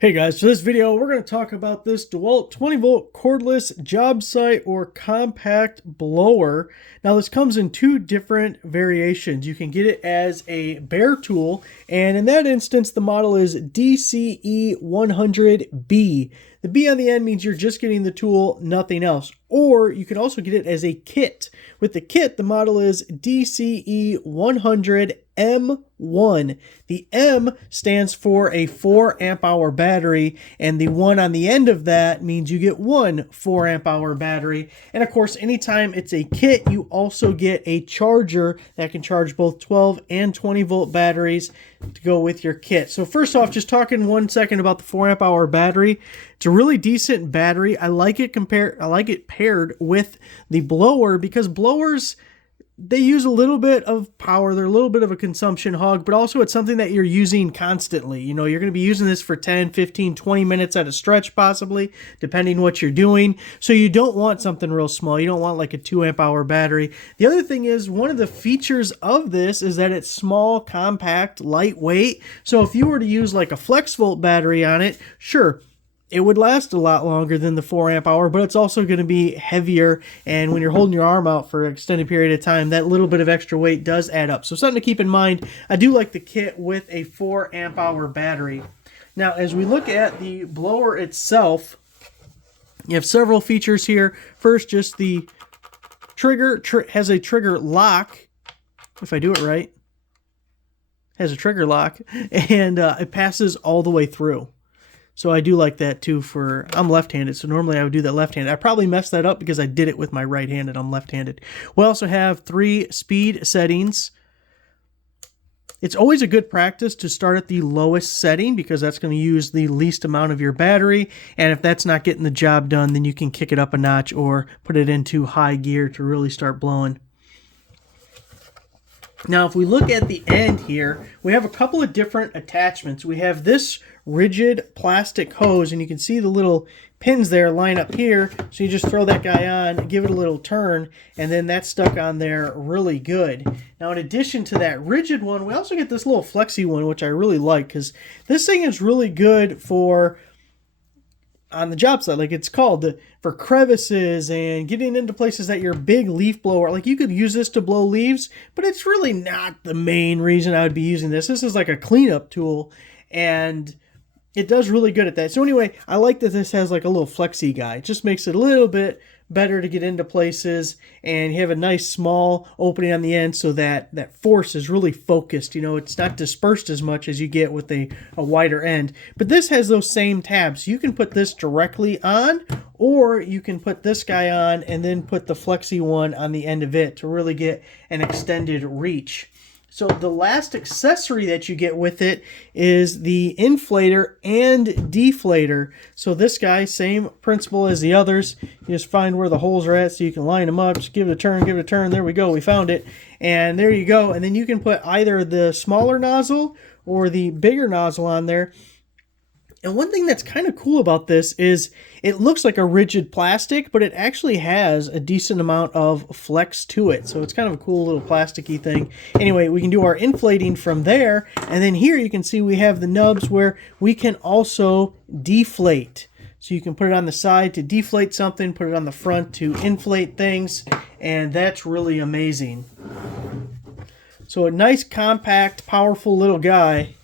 Hey guys, for this video we're going to talk about this DeWALT 20 volt cordless job site or compact blower. Now this comes in two different variations. You can get it as a bare tool, and in that instance the model is DCE100B. The B on the end means you're just getting the tool, nothing else. Or you can also get it as a kit. With the kit, the model is DCE100M1. The M stands for a 4 amp hour battery, and the 1 on the end of that means you get one 4 amp hour battery. And of course, anytime it's a kit, you also get a charger that can charge both 12 and 20 volt batteries to go with your kit. So first off, just talking 1 second about the 4 amp hour battery. It's a really decent battery. I like it paired with the blower, because blowers, they use a little bit of power. They're a little bit of a consumption hog, but also it's something that you're using constantly. You know, you're going to be using this for 10, 15, 20 minutes at a stretch, possibly, depending what you're doing. So you don't want something real small. You don't want like a 2 amp hour battery. The other thing is, one of the features of this is that it's small, compact, lightweight. So if you were to use like a flex volt battery on it, sure, it would last a lot longer than the 4 amp hour, but it's also going to be heavier. And when you're holding your arm out for an extended period of time, that little bit of extra weight does add up. So something to keep in mind. I do like the kit with a 4 amp hour battery. Now, as we look at the blower itself, you have several features here. First, just the trigger has a trigger lock. If I do it right, has a trigger lock, and it passes all the way through. So I do like that too. I'm left-handed, so normally I would do that left-handed. I probably messed that up because I did it with my right hand and I'm left-handed. We also have 3 speed settings. It's always a good practice to start at the lowest setting, because that's going to use the least amount of your battery. And if that's not getting the job done, then you can kick it up a notch or put it into high gear to really start blowing. Now, if we look at the end here, we have a couple of different attachments. We have this rigid plastic hose, and you can see the little pins there line up here. So you just throw that guy on, give it a little turn, and then that's stuck on there really good. Now, in addition to that rigid one, we also get this little flexi one, which I really like, because this thing is really good for on the job site, like it's called, for crevices and getting into places that your big leaf blower, like you could use this to blow leaves, but it's really not the main reason I would be using this. This is like a cleanup tool, and it does really good at that. So anyway, I like that this has like a little flexi guy. It just makes it a little bit better to get into places, and you have a nice small opening on the end so that that force is really focused. You know, it's not dispersed as much as you get with a wider end. But this has those same tabs. You can put this directly on, or you can put this guy on and then put the flexi one on the end of it to really get an extended reach. So the last accessory that you get with it is the inflator and deflator. So this guy, same principle as the others. You just find where the holes are at so you can line them up. Just give it a turn, give it a turn. There we go. We found it. And there you go. And then you can put either the smaller nozzle or the bigger nozzle on there. And one thing that's kind of cool about this is it looks like a rigid plastic, but it actually has a decent amount of flex to it. So it's kind of a cool little plasticky thing. Anyway, we can do our inflating from there. And then here you can see we have the nubs where we can also deflate. So you can put it on the side to deflate something, put it on the front to inflate things. And that's really amazing. So a nice, compact, powerful little guy.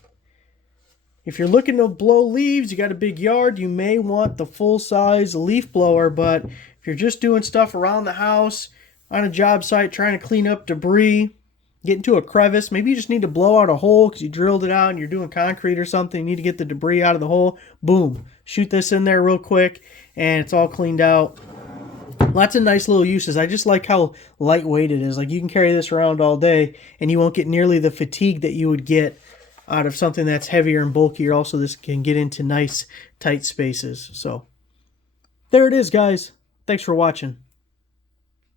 If you're looking to blow leaves, you got a big yard, you may want the full-size leaf blower, but if you're just doing stuff around the house, on a job site, trying to clean up debris, get into a crevice, maybe you just need to blow out a hole because you drilled it out and you're doing concrete or something, you need to get the debris out of the hole, boom, shoot this in there real quick, and it's all cleaned out. Lots of nice little uses. I just like how lightweight it is. Like, you can carry this around all day, and you won't get nearly the fatigue that you would get out of something that's heavier and bulkier. Also, this can get into nice, tight spaces. So, there it is, guys. Thanks for watching.